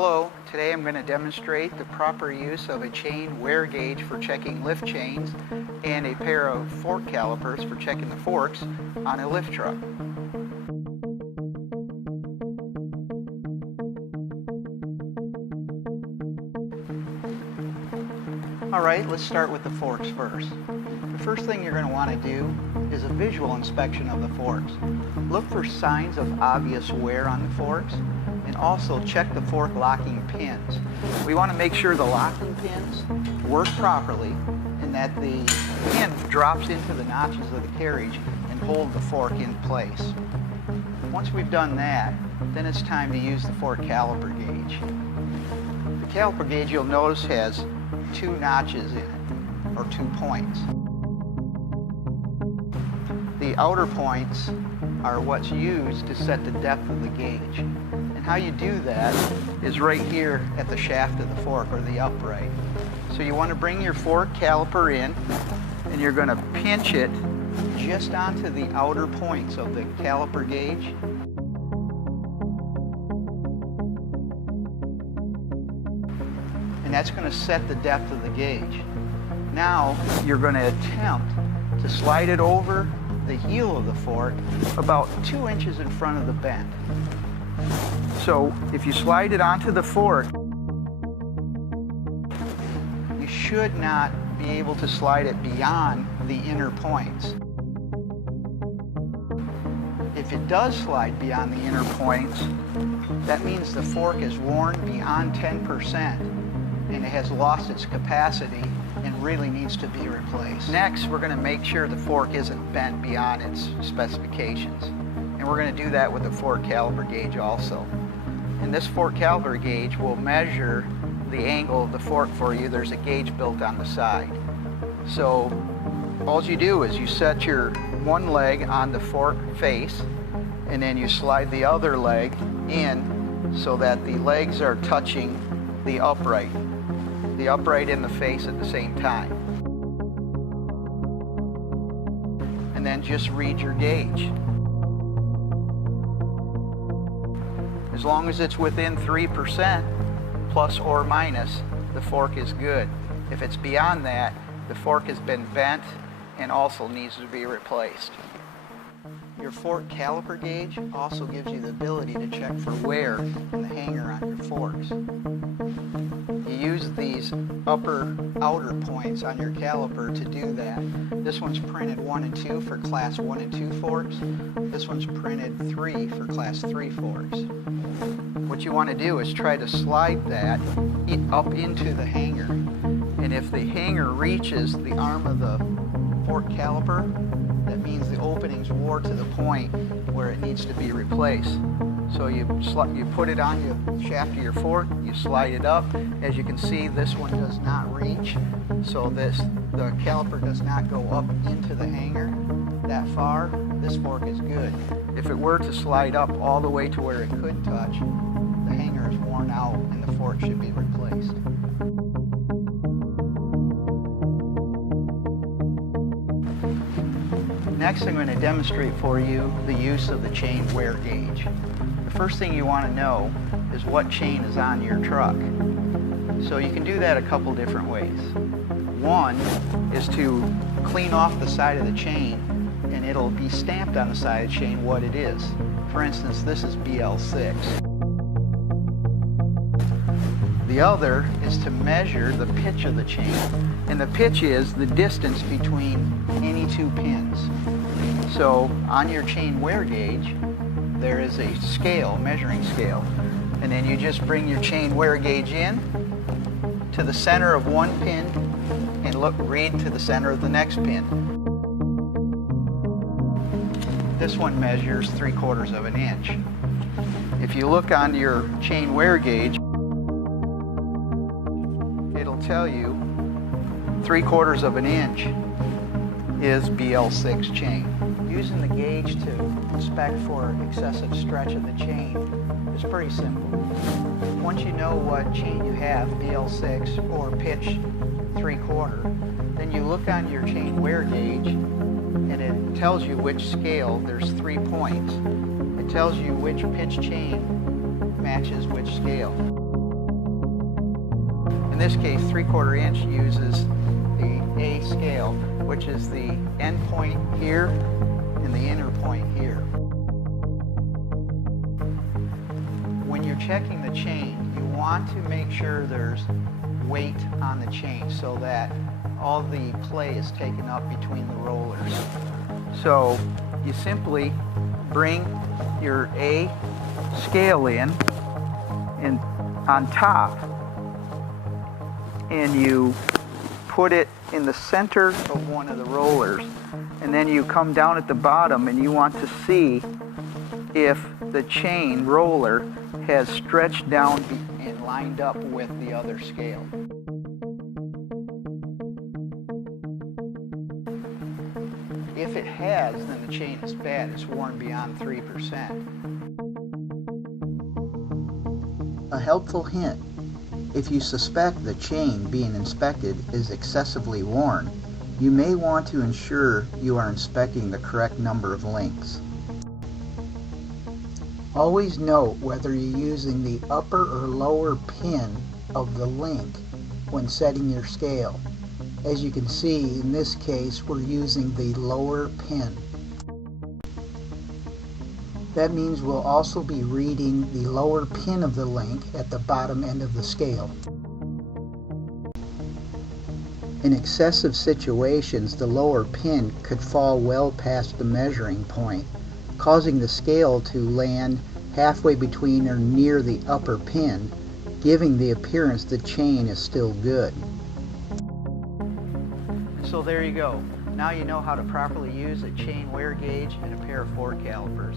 Hello, today I'm going to demonstrate the proper use of a chain wear gauge for checking lift chains and a pair of fork calipers for checking the forks on a lift truck. Alright, let's start with the forks first. The first thing you're going to want to do is a visual inspection of the forks. Look for signs of obvious wear on the forks, and also check the fork locking pins. We want to make sure the locking pins work properly and that the pin drops into the notches of the carriage and hold the fork in place. Once we've done that, then it's time to use the fork caliper gauge. The caliper gauge, you'll notice, has two notches in it, or 2 points. The outer points are what's used to set the depth of the gauge. And how you do that is right here at the shaft of the fork, or the upright. So you want to bring your fork caliper in, and you're going to pinch it just onto the outer points of the caliper gauge. And that's going to set the depth of the gauge. Now you're going to attempt to slide it over the heel of the fork about 2 inches in front of the bend. So if you slide it onto the fork, you should not be able to slide it beyond the inner points. If it does slide beyond the inner points, that means the fork is worn beyond 10% and it has lost its capacity and really needs to be replaced. Next, we're going to make sure the fork isn't bent beyond its specifications. And we're going to do that with the fork caliper gauge also. And this fork caliper gauge will measure the angle of the fork for you. There's a gauge built on the side. So all you do is you set your one leg on the fork face, and then you slide the other leg in so that the legs are touching the upright in the face at the same time. And then just read your gauge. As long as it's within 3%, plus or minus, the fork is good. If it's beyond that, the fork has been bent and also needs to be replaced. Your fork caliper gauge also gives you the ability to check for wear in the hanger on your forks. You use these outer points on your caliper to do that. This one's printed 1 and 2 for class 1 and 2 forks. This one's printed 3 for class 3 forks. What you want to do is try to slide that up into the hanger. And if the hanger reaches the arm of the fork caliper, that means the opening's wore to the point where it needs to be replaced. So you put it on the shaft of your fork, you slide it up. As you can see, this one does not reach, so the caliper does not go up into the hanger that far. This fork is good. If it were to slide up all the way to where it could touch, the hanger is worn out and the fork should be replaced. Next, I'm going to demonstrate for you the use of the chain wear gauge. The first thing you want to know is what chain is on your truck. So you can do that a couple different ways. One is to clean off the side of the chain, and it'll be stamped on the side of the chain what it is. For instance, this is BL6. The other is to measure the pitch of the chain, and the pitch is the distance between any 2 pins. So on your chain wear gauge, there is a scale, measuring scale, and then you just bring your chain wear gauge in to the center of one pin and read to the center of the next pin. This one measures 3/4 of an inch. If you look on your chain wear gauge, it'll tell you 3/4 of an inch is BL6 chain. Using the gauge to inspect for excessive stretch of the chain is pretty simple. Once you know what chain you have, BL6 or pitch 3/4, then you look on your chain wear gauge and it tells you which scale. There's 3 points. It tells you which pitch chain matches which scale. in this case 3/4 inch uses the A scale, which is the end point here and the inner point here. When you're checking the chain, you want to make sure there's weight on the chain so that all the play is taken up between the rollers. So you simply bring your A scale in and on top, and you put it in the center of one of the rollers, and then you come down at the bottom and you want to see if the chain roller has stretched down and lined up with the other scale. If it has, then the chain is bad. It's worn beyond 3%. A helpful hint: if you suspect the chain being inspected is excessively worn, you may want to ensure you are inspecting the correct number of links. Always note whether you're using the upper or lower pin of the link when setting your scale. As you can see, in this case, we're using the lower pin. That means we'll also be reading the lower pin of the link at the bottom end of the scale. In excessive situations, the lower pin could fall well past the measuring point, causing the scale to land halfway between or near the upper pin, giving the appearance the chain is still good. So there you go. Now you know how to properly use a chain wear gauge and a pair of fork calipers.